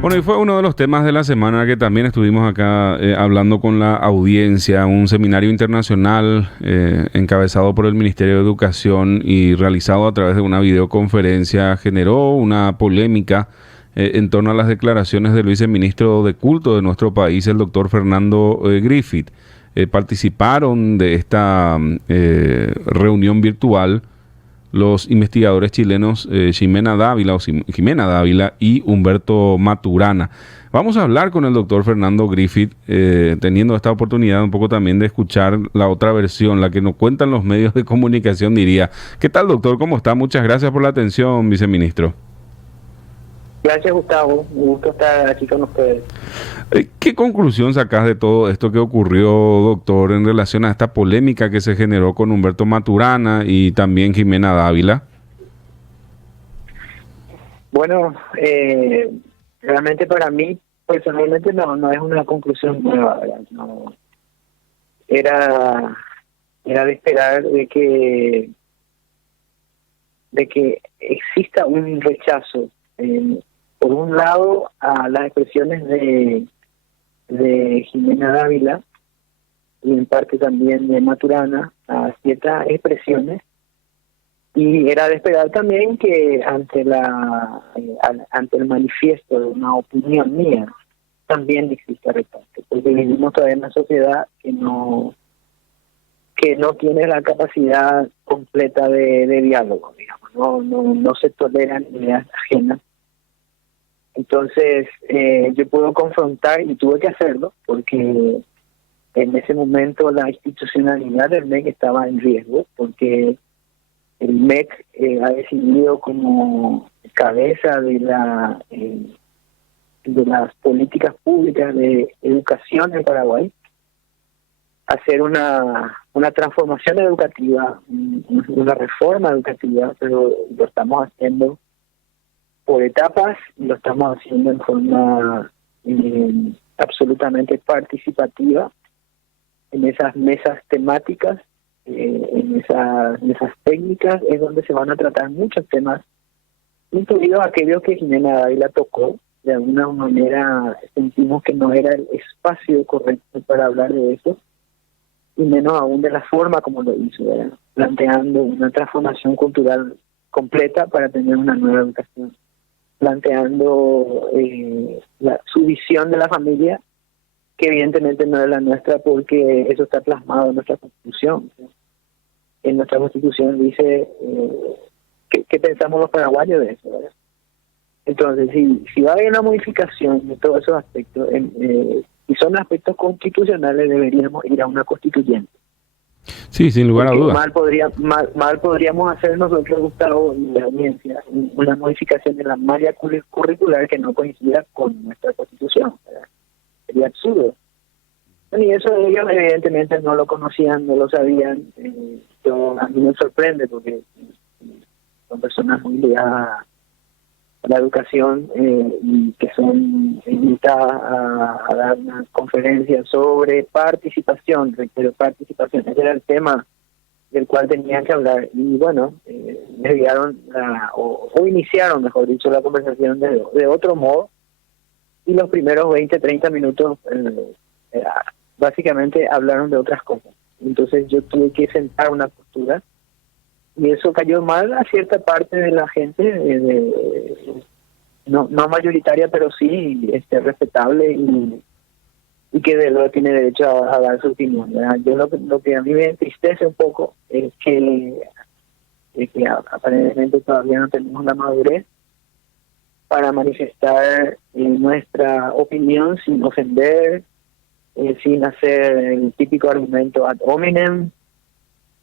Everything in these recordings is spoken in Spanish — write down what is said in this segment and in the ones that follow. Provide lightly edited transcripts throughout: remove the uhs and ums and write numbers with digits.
Bueno, y fue uno de los temas de la semana que también estuvimos acá hablando con la audiencia, un seminario internacional encabezado por el Ministerio de Educación y realizado a través de una videoconferencia, generó una polémica en torno a las declaraciones del viceministro de Culto de nuestro país, el doctor Fernando Griffith. Participaron de esta reunión virtual los investigadores chilenos Ximena Dávila y Humberto Maturana. Vamos a hablar con el doctor Fernando Griffith, teniendo esta oportunidad un poco también de escuchar la otra versión, la que nos cuentan los medios de comunicación, diría. ¿Qué tal, doctor? ¿Cómo está? Muchas gracias por la atención, viceministro. Gracias, Gustavo. Un gusto estar aquí con ustedes. ¿Qué conclusión sacás de todo esto que ocurrió, doctor, en relación a esta polémica que se generó con Humberto Maturana y también Ximena Dávila? Bueno, realmente para mí, personalmente, no es una conclusión nueva, ¿verdad? No, era de esperar de que exista un rechazo, por un lado, a las expresiones de Ximena Dávila y en parte también de Maturana, a ciertas expresiones, y era de esperar también que ante el manifiesto de una opinión mía también exista rechazo, porque vivimos todavía en una sociedad que no tiene la capacidad completa de diálogo, digamos, no se toleran ideas ajenas. Entonces, yo puedo confrontar, y tuve que hacerlo, porque en ese momento la institucionalidad del MEC estaba en riesgo, porque el MEC ha decidido como cabeza de las políticas públicas de educación en Paraguay hacer una transformación educativa, una reforma educativa, pero lo estamos haciendo por etapas y lo estamos haciendo en forma absolutamente participativa en esas mesas temáticas, en esas técnicas es donde se van a tratar muchos temas, incluidos aquellos que Ximena Dávila tocó. De alguna manera sentimos que no era el espacio correcto para hablar de eso, y menos aún de la forma como lo hizo, ¿verdad? Planteando una transformación cultural completa para tener una nueva educación, planteando su visión de la familia, que evidentemente no es la nuestra, porque eso está plasmado en nuestra Constitución. En nuestra Constitución dice qué pensamos los paraguayos de eso, ¿verdad? Entonces, si va a haber una modificación de todos esos aspectos, y son aspectos constitucionales, deberíamos ir a una constituyente. Sí, sin lugar a dudas. Mal podríamos hacer nosotros, Gustavo, y la audiencia, una modificación de la malla curricular que no coincida con nuestra Constitución, ¿verdad? Sería absurdo. Bueno, y eso ellos evidentemente no lo conocían, no lo sabían. A mí me sorprende porque son personas muy ligadas a la educación, y que son invitadas a dar una conferencia sobre participación, reitero, participación. Ese era el tema del cual tenían que hablar. Y bueno, desviaron o iniciaron, mejor dicho, la conversación de otro modo, y los primeros 20-30 minutos básicamente hablaron de otras cosas. Entonces yo tuve que sentar una postura, y eso cayó mal a cierta parte de la gente, no mayoritaria, pero sí respetable, y que de luego tiene derecho a dar su opinión, ¿verdad? Yo lo que a mí me entristece un poco es que aparentemente todavía no tenemos la madurez para manifestar nuestra opinión sin ofender, sin hacer el típico argumento ad hominem,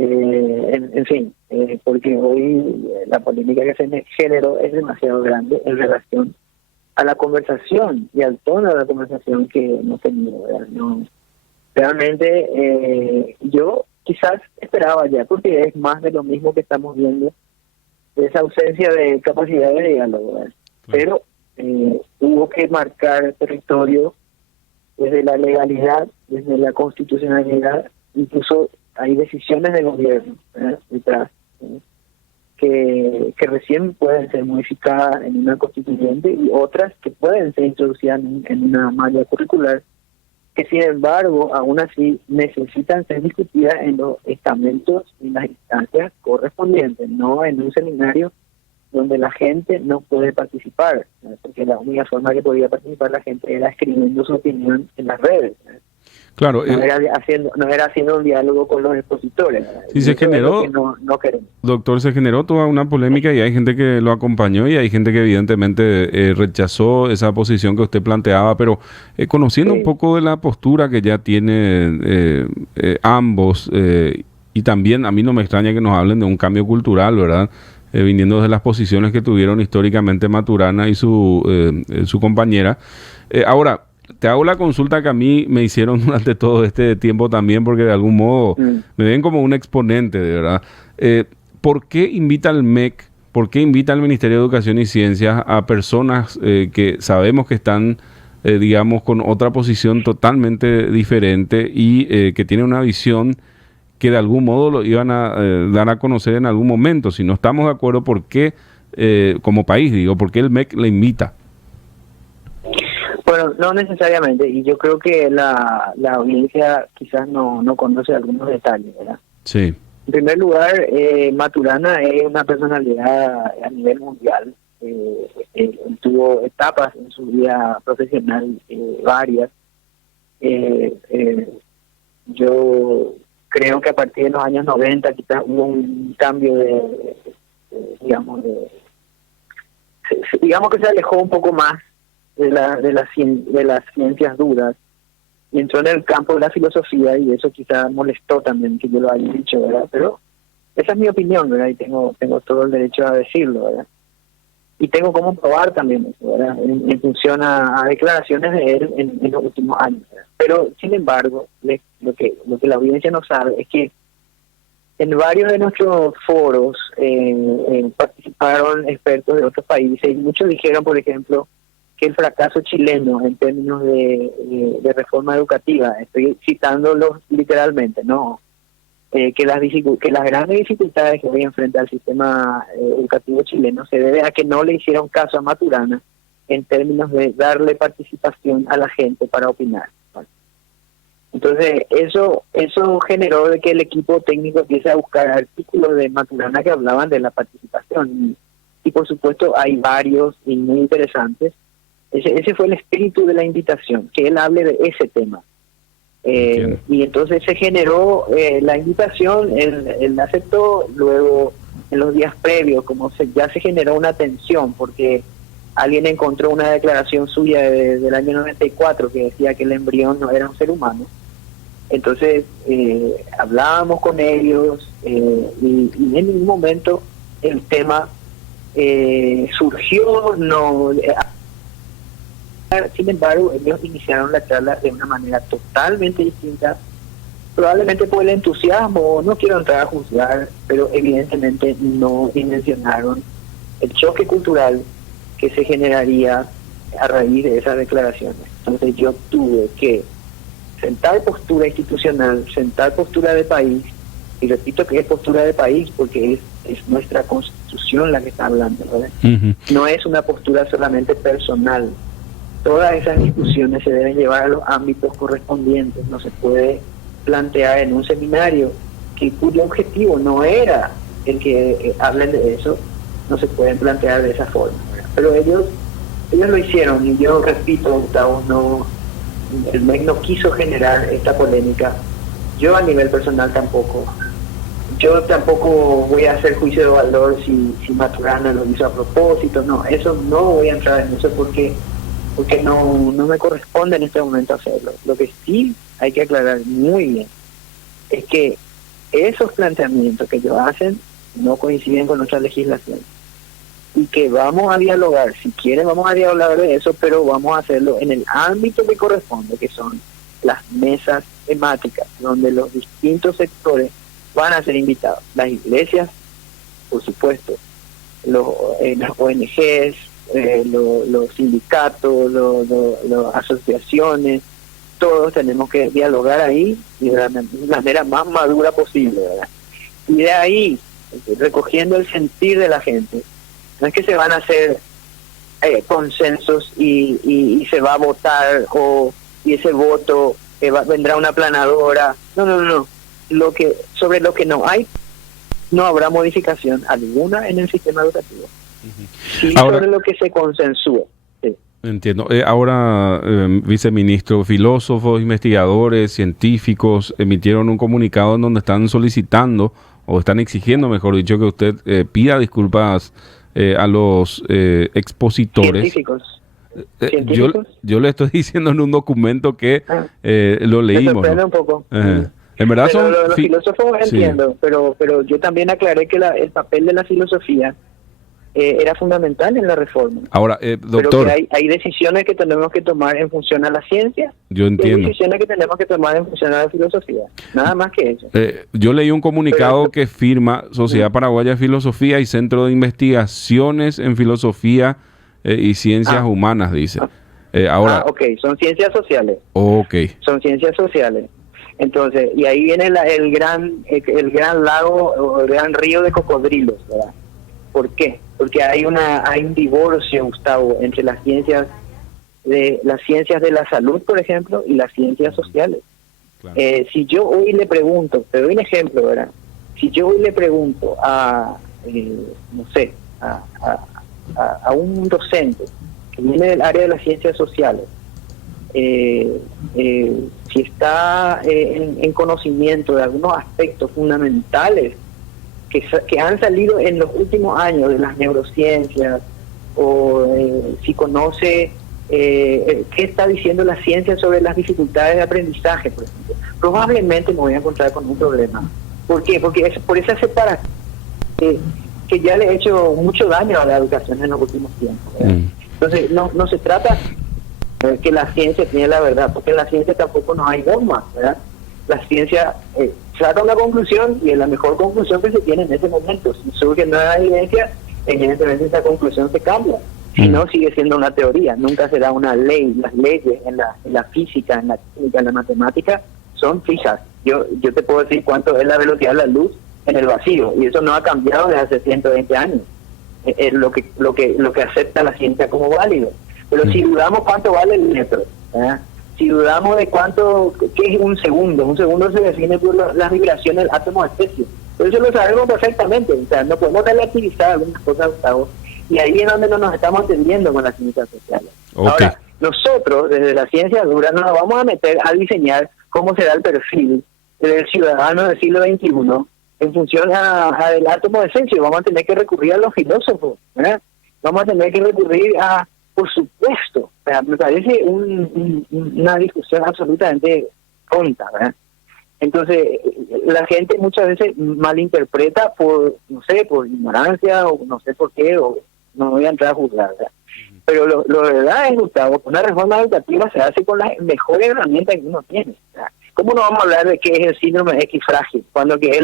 en fin, porque hoy la polémica que se generó es demasiado grande en relación a la conversación y al tono de la conversación que hemos tenido, ¿verdad? No, realmente yo quizás esperaba ya, porque es más de lo mismo que estamos viendo, esa ausencia de capacidad de diálogo, ¿verdad? Pero hubo que marcar territorio desde la legalidad, desde la constitucionalidad, incluso hay decisiones del gobierno detrás. que recién pueden ser modificadas en una constituyente y otras que pueden ser introducidas en una malla curricular, que sin embargo aún así necesitan ser discutidas en los estamentos y las instancias correspondientes, no en un seminario donde la gente no puede participar, ¿no? Porque la única forma que podía participar la gente era escribiendo su opinión en las redes, ¿no? Claro, No era haciendo un diálogo con los expositores, ¿no? sí se generó, que no queremos. doctor, se generó toda una polémica y hay gente que lo acompañó y hay gente que evidentemente rechazó esa posición que usted planteaba, pero conociendo un poco de la postura que ya tiene ambos, y también a mí no me extraña que nos hablen de un cambio cultural, ¿verdad? Viniendo de las posiciones que tuvieron históricamente Maturana y su compañera. Ahora, te hago la consulta que a mí me hicieron durante todo este tiempo también, porque de algún modo me ven como un exponente, de verdad. ¿Por qué invita el MEC, por qué invita al Ministerio de Educación y Ciencias a personas que sabemos que están, digamos, con otra posición totalmente diferente y que tienen una visión que de algún modo lo iban a dar a conocer en algún momento? Si no estamos de acuerdo, ¿por qué, como país, digo, por qué el MEC le invita? Bueno, no necesariamente, y yo creo que la audiencia quizás no conoce algunos detalles, ¿verdad? Sí. En primer lugar, Maturana es una personalidad a nivel mundial. Él tuvo etapas en su vida profesional, varias. Yo creo que a partir de los años 90 quizás hubo un cambio digamos que se alejó un poco más de las ciencias duras y entró en el campo de la filosofía, y eso quizás molestó también que yo lo haya dicho, ¿verdad? Pero esa es mi opinión, ¿verdad? Y tengo todo el derecho a decirlo, ¿verdad? Y tengo cómo probar también eso, ¿verdad? En función a declaraciones de él en los últimos años, ¿verdad? Pero sin embargo, lo que la audiencia no sabe es que en varios de nuestros foros participaron expertos de otros países y muchos dijeron, por ejemplo, que el fracaso chileno en términos de reforma educativa, estoy citándolos literalmente, no, que las grandes dificultades que hoy enfrenta el sistema educativo chileno se debe a que no le hicieron caso a Maturana en términos de darle participación a la gente para opinar. Entonces eso generó de que el equipo técnico empiece a buscar artículos de Maturana que hablaban de la participación, y por supuesto hay varios y muy interesantes. Ese fue el espíritu de la invitación, que él hable de ese tema. Y entonces se generó la invitación, él aceptó. Luego, en los días previos, ya se generó una tensión, porque alguien encontró una declaración suya del año 94 que decía que el embrión no era un ser humano. Entonces, hablábamos con ellos y en un momento el tema surgió, sin embargo, ellos iniciaron la charla de una manera totalmente distinta, probablemente por el entusiasmo. No quiero entrar a juzgar, pero evidentemente no dimensionaron el choque cultural que se generaría a raíz de esas declaraciones. Entonces yo tuve que sentar postura institucional, sentar postura de país, y repito que es postura de país porque es nuestra Constitución la que está hablando, ¿verdad? No es una postura solamente personal. Todas esas discusiones se deben llevar a los ámbitos correspondientes. No se puede plantear en un seminario cuyo objetivo no era el que hablen de eso, no se pueden plantear de esa forma, ¿verdad? Pero ellos lo hicieron, y yo repito, Gustavo, el MEC no quiso generar esta polémica. Yo a nivel personal tampoco. Yo tampoco voy a hacer juicio de valor si Maturana lo hizo a propósito. No, eso no voy a entrar en eso porque no me corresponde en este momento hacerlo. Lo que sí hay que aclarar muy bien es que esos planteamientos que ellos hacen no coinciden con nuestra legislación, y que vamos a dialogar, si quieren vamos a dialogar de eso, pero vamos a hacerlo en el ámbito que corresponde, que son las mesas temáticas, donde los distintos sectores van a ser invitados. Las iglesias, por supuesto, las ONGs, los sindicatos, las asociaciones, todos tenemos que dialogar ahí y de la manera más madura posible, ¿verdad? Y de ahí recogiendo el sentir de la gente. No es que se van a hacer consensos y se va a votar y ese voto vendrá una planadora. No. Sobre lo que no hay, no habrá modificación alguna en el sistema educativo. Sí, sobre lo que se consensúe. Sí. Entiendo. Ahora, viceministro, filósofos, investigadores, científicos emitieron un comunicado en donde están solicitando o están exigiendo, mejor dicho, que usted pida disculpas a los expositores. Científicos. Yo le estoy diciendo en un documento que lo leímos. Me sorprende un poco. En verdad pero son los filósofos entiendo, pero yo también aclaré que el papel de la filosofía era fundamental en la reforma. Ahora, doctor, pero que hay decisiones que tenemos que tomar en función a la ciencia. Yo entiendo. Y hay decisiones que tenemos que tomar en función a la filosofía. Nada más que eso. Yo leí un comunicado que firma Sociedad Paraguaya de Filosofía y Centro de Investigaciones en Filosofía y Ciencias Humanas, dice. Ahora, ok, son ciencias sociales. Ok. Son ciencias sociales. Entonces, y ahí viene el gran lago o el gran río de cocodrilos, ¿verdad? ¿Por qué? Porque hay un divorcio, Gustavo, entre las ciencias de la salud, por ejemplo, y las ciencias sociales. Claro. Si yo hoy le pregunto, te doy un ejemplo, ¿verdad? Si yo hoy le pregunto a un docente que viene del área de las ciencias sociales, si está en conocimiento de algunos aspectos fundamentales que han salido en los últimos años de las neurociencias, o si conoce qué está diciendo la ciencia sobre las dificultades de aprendizaje, por ejemplo, probablemente me voy a encontrar con un problema. ¿Por qué? Porque es por esa separación que ya le ha hecho mucho daño a la educación en los últimos tiempos, ¿verdad? Entonces, no se trata que la ciencia tiene la verdad, porque en la ciencia tampoco no hay dogmas, ¿verdad? La ciencia saca una conclusión y es la mejor conclusión que se tiene en ese momento. Si surge nueva evidencia, evidentemente esa conclusión se cambia. Si no, sigue siendo una teoría, nunca será una ley. Las leyes en la física, en la química, en la matemática son fijas. Yo te puedo decir cuánto es la velocidad de la luz en el vacío, y eso no ha cambiado desde hace 120 años. Es lo que acepta la ciencia como válido. Pero si dudamos cuánto vale el metro, ¿verdad? Si dudamos de qué es un segundo se define por las vibraciones del átomo de especio. Por eso lo sabemos perfectamente, o sea, no podemos relativizar algunas cosas, Gustavo, y ahí es donde no nos estamos atendiendo con las ciencias sociales. Okay. Ahora, nosotros, desde la ciencia dura, no nos vamos a meter a diseñar cómo será el perfil del ciudadano del siglo XXI en función del átomo de especio. Vamos a tener que recurrir a los filósofos, ¿verdad? Vamos a tener que recurrir por supuesto, o sea, me parece una discusión absolutamente tonta, ¿verdad? Entonces, la gente muchas veces malinterpreta por ignorancia, o no sé por qué, o no voy a entrar a juzgar, ¿verdad? Pero lo verdad es, Gustavo, que una reforma educativa se hace con las mejores herramientas que uno tiene, ¿verdad? ¿Cómo no vamos a hablar de qué es el síndrome X frágil, cuando que es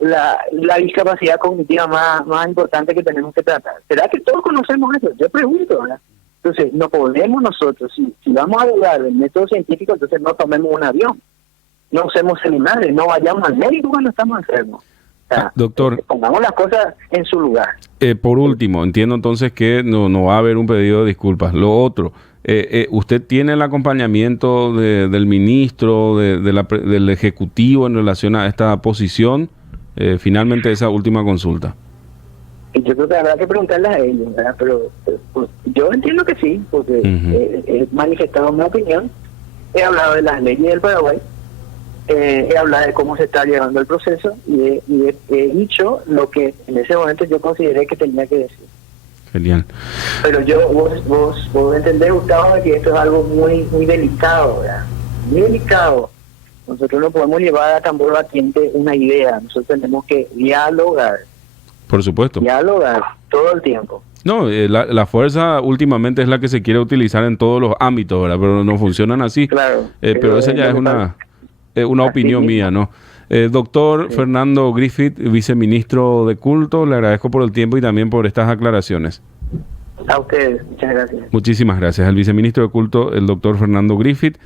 la discapacidad cognitiva más importante que tenemos que tratar? ¿Será que todos conocemos eso? Yo pregunto, ¿verdad? Entonces, no podemos nosotros, si vamos a dudar del método científico, entonces no tomemos un avión, no usemos celulares, no vayamos al médico cuando estamos enfermos. O sea, doctor, pongamos las cosas en su lugar. Por último, entiendo entonces que no va a haber un pedido de disculpas. Lo otro, ¿usted tiene el acompañamiento del ministro, del Ejecutivo en relación a esta posición? Finalmente, esa última consulta. Yo creo que habrá que preguntarles a ellos, ¿verdad? Pero pues, yo entiendo que sí, porque he manifestado mi opinión, he hablado de las leyes del Paraguay, he hablado de cómo se está llevando el proceso y he dicho lo que en ese momento yo consideré que tenía que decir. Genial. Pero vos entendés, Gustavo, que esto es algo muy delicado, ¿verdad? Muy delicado. Nosotros no podemos llevar a tambor batiente una idea, nosotros tenemos que dialogar. Por supuesto. Dialogar todo el tiempo. No, la fuerza últimamente es la que se quiere utilizar en todos los ámbitos, ¿verdad? Pero no funcionan así. Claro. Pero esa ya es una opinión mía, ¿no? Doctor Fernando Griffith, viceministro de Culto, le agradezco por el tiempo y también por estas aclaraciones. A ustedes, muchas gracias. Muchísimas gracias. El viceministro de Culto, el doctor Fernando Griffith.